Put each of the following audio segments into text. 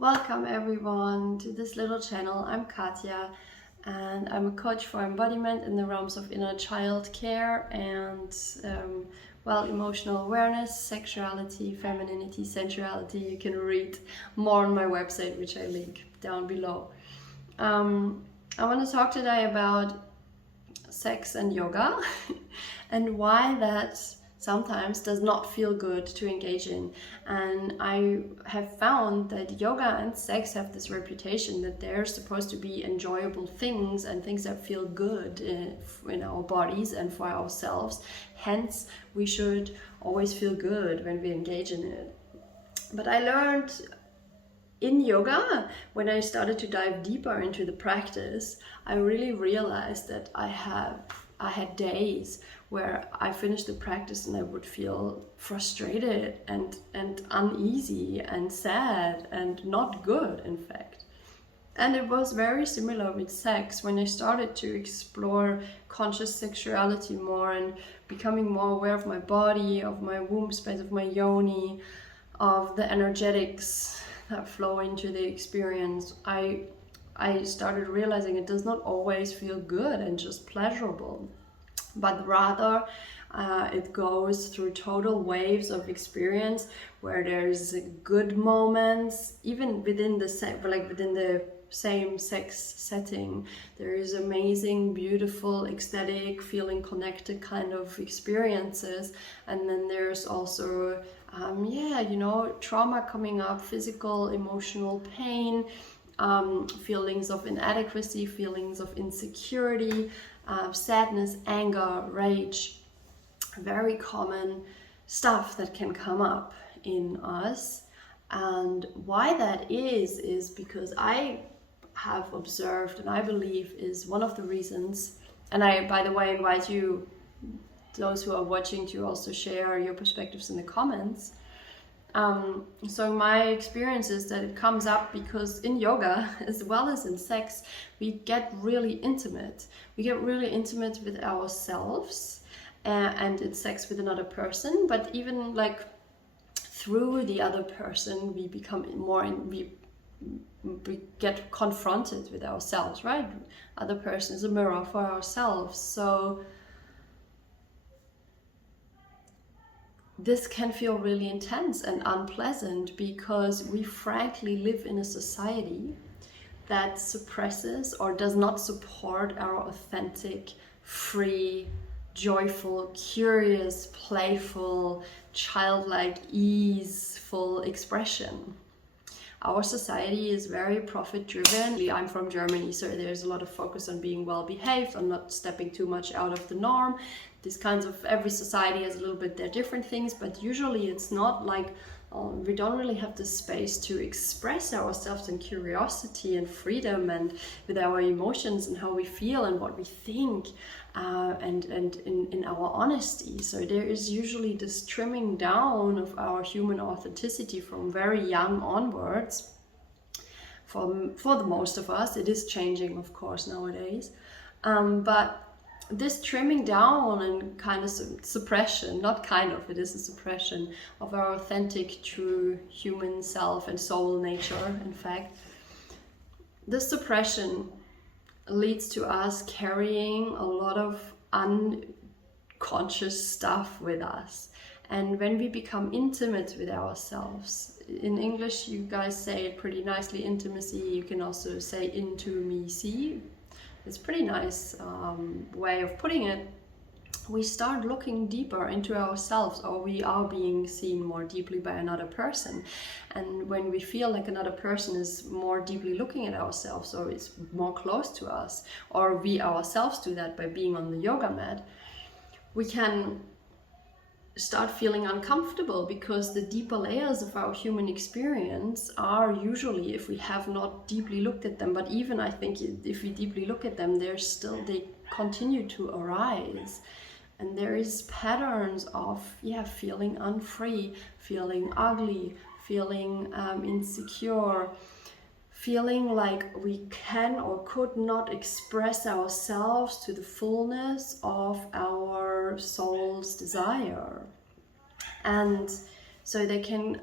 Welcome everyone to this little channel. I'm Katja and I'm a coach for embodiment in the realms of inner child care and emotional awareness, sexuality, femininity, sensuality. You can read more on my website, which I link down below. I want to talk today about sex and yoga and why that sometimes does not feel good to engage in. And I have found that yoga and sex have this reputation that they're supposed to be enjoyable things and things that feel good in our bodies and for ourselves. Hence, we should always feel good when we engage in it. But I learned in yoga, when I started to dive deeper into the practice, I really realized that I had days where I finished the practice and I would feel frustrated and uneasy and sad and not good, in fact. And it was very similar with sex. When I started to explore conscious sexuality more and becoming more aware of my body, of my womb space, of my yoni, of the energetics that flow into the experience, I started realizing it does not always feel good and just pleasurable, but rather it goes through total waves of experience where there's good moments, even within the same sex setting. There is amazing, beautiful, ecstatic, feeling connected kind of experiences, and then there's also trauma coming up, physical, emotional pain, feelings of inadequacy, feelings of insecurity, sadness, anger, rage. Very common stuff that can come up in us. And why that is because I have observed, and I believe is one of the reasons, and I, by the way, invite you, those who are watching, to also share your perspectives in the comments. So my experience is that it comes up because in yoga, as well as in sex, we get really intimate. We get really intimate with ourselves, and in sex with another person, but even like through the other person, we become more, we get confronted with ourselves, right? Other person is a mirror for ourselves. So this can feel really intense and unpleasant because we frankly live in a society that suppresses or does not support our authentic, free, joyful, curious, playful, childlike, easeful expression. Our society is very profit driven. I'm from Germany, so there's a lot of focus on being well behaved, on not stepping too much out of the norm. These kinds of, every society has a little bit their different things, but usually it's not like we don't really have the space to express ourselves in curiosity and freedom and with our emotions and how we feel and what we think, and in our honesty. So there is usually this trimming down of our human authenticity from very young onwards. For the most of us, it is changing, of course, nowadays, but this trimming down and kind of suppression, not kind of, it is a suppression of our authentic, true human self and soul nature, in fact. This suppression leads to us carrying a lot of unconscious stuff with us. And when we become intimate with ourselves, in English you guys say it pretty nicely, intimacy. You can also say intimacy. It's a pretty nice way of putting it. We start looking deeper into ourselves, or we are being seen more deeply by another person. And when we feel like another person is more deeply looking at ourselves, or is more close to us, or we ourselves do that by being on the yoga mat, we can start feeling uncomfortable because the deeper layers of our human experience are usually, if we have not deeply looked at them, but even I think if we deeply look at them, they continue to arise. And there is patterns of feeling unfree, feeling ugly, feeling insecure, feeling like we can or could not express ourselves to the fullness of our soul's desire. And so they can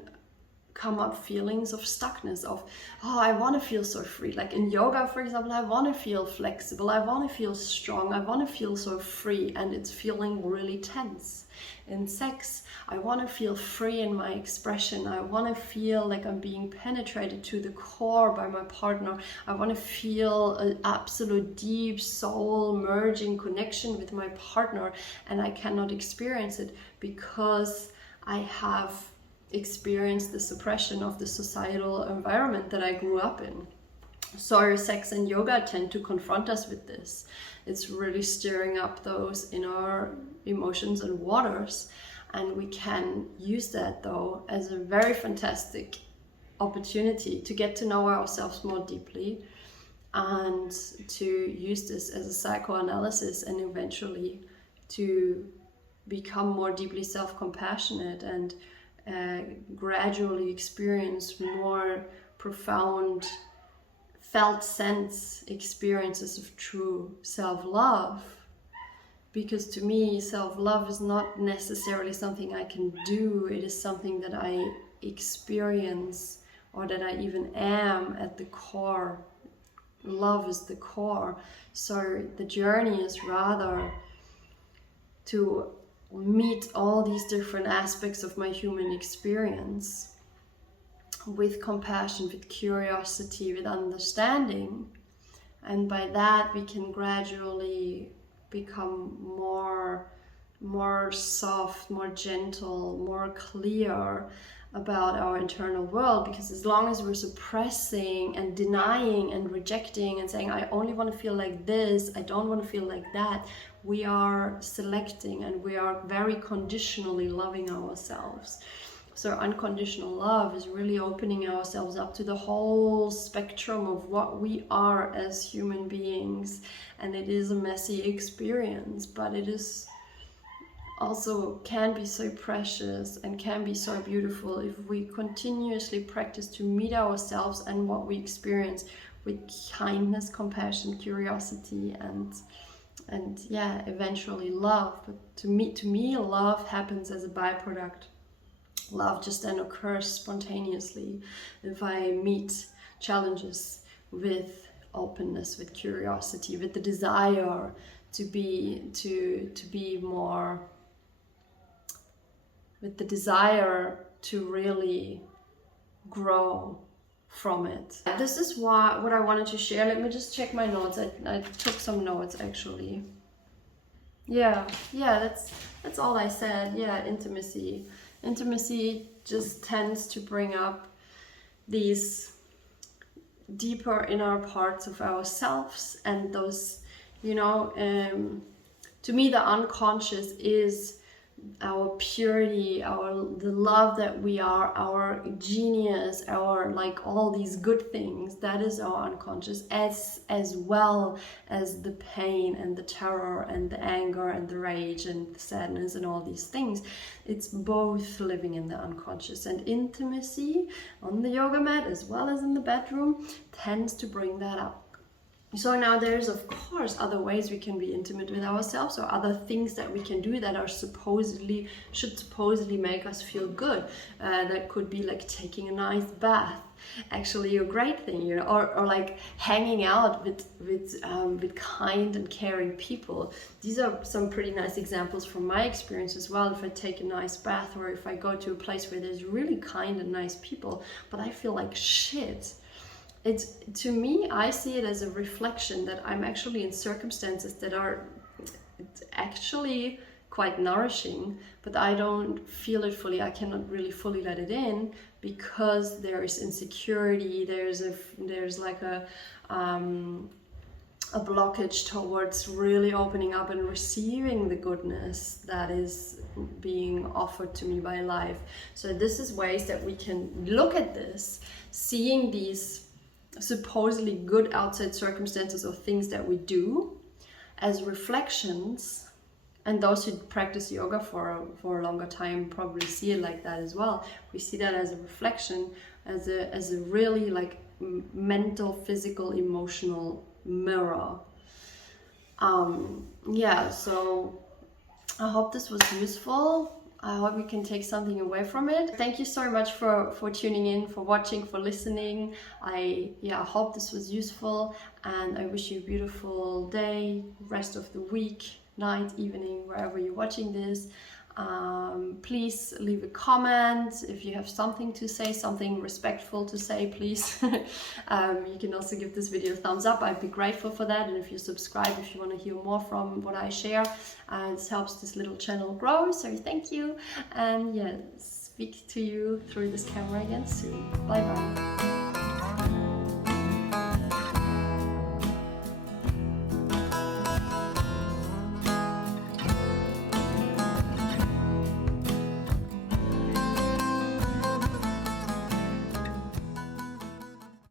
come up feelings of stuckness, of, oh, I want to feel so free. Like in yoga, for example, I want to feel flexible, I want to feel strong, I want to feel so free, and it's feeling really tense. In sex, I want to feel free in my expression. I want to feel like I'm being penetrated to the core by my partner. I want to feel an absolute deep soul merging connection with my partner, and I cannot experience it because I have experienced the suppression of the societal environment that I grew up in. So sex and yoga tend to confront us with this. It's really stirring up those inner emotions and waters, and we can use that though as a very fantastic opportunity to get to know ourselves more deeply, and to use this as a psychoanalysis, and eventually to become more deeply self-compassionate and gradually experience more profound felt sense experiences of true self-love. Because to me, self-love is not necessarily something I can do, it is something that I experience, or that I even am at the core. Love is the core. So the journey is rather to meet all these different aspects of my human experience with compassion, with curiosity, with understanding, and by that we can gradually become more soft, more gentle, more clear about our internal world. Because as long as we're suppressing and denying and rejecting and saying, I only want to feel like this, I don't want to feel like that, we are selecting, and we are very conditionally loving ourselves. So unconditional love is really opening ourselves up to the whole spectrum of what we are as human beings. And it is a messy experience, but it is also can be so precious and can be so beautiful if we continuously practice to meet ourselves and what we experience with kindness, compassion, curiosity, and yeah, eventually love. But to me, love happens as a byproduct. Love just then occurs spontaneously if I meet challenges with openness, with curiosity, with the desire to be more, with the desire to really grow from it. This is what I wanted to share. Let me just check my notes. I took some notes actually. Yeah, that's all I said. Yeah, intimacy. Intimacy just tends to bring up these deeper inner parts of ourselves, and those, to me, the unconscious is our purity, the love that we are, our genius, our like all these good things. That is our unconscious, as well as the pain and the terror and the anger and the rage and the sadness and all these things. It's both living in the unconscious, and intimacy on the yoga mat as well as in the bedroom tends to bring that up. So now there's of course other ways we can be intimate with ourselves, or other things that we can do that are should supposedly make us feel good. That could be like taking a nice bath, actually a great thing, or like hanging out with kind and caring people. These are some pretty nice examples from my experience as well. If I take a nice bath, or if I go to a place where there's really kind and nice people, but I feel like shit. To me, I see it as a reflection that I'm actually in circumstances that are actually quite nourishing, but I don't feel it fully. I cannot really fully let it in because there is insecurity. There's like a blockage towards really opening up and receiving the goodness that is being offered to me by life. So this is ways that we can look at this, seeing these supposedly good outside circumstances or things that we do as reflections. And those who practice yoga for a longer time probably see it like that as well. We see that as a reflection, as a really like mental, physical, emotional mirror. Yeah, so I hope this was useful. I hope you can take something away from it. Thank you so much for tuning in, for watching, for listening. I hope this was useful, and I wish you a beautiful day, rest of the week, night, evening, wherever you're watching this. Please leave a comment if you have something to say, something respectful to say, please. You can also give this video a thumbs up. I'd be grateful for that. And if you subscribe, if you want to hear more from what I share, this helps this little channel grow. So thank you. And yeah, speak to you through this camera again soon. Bye bye.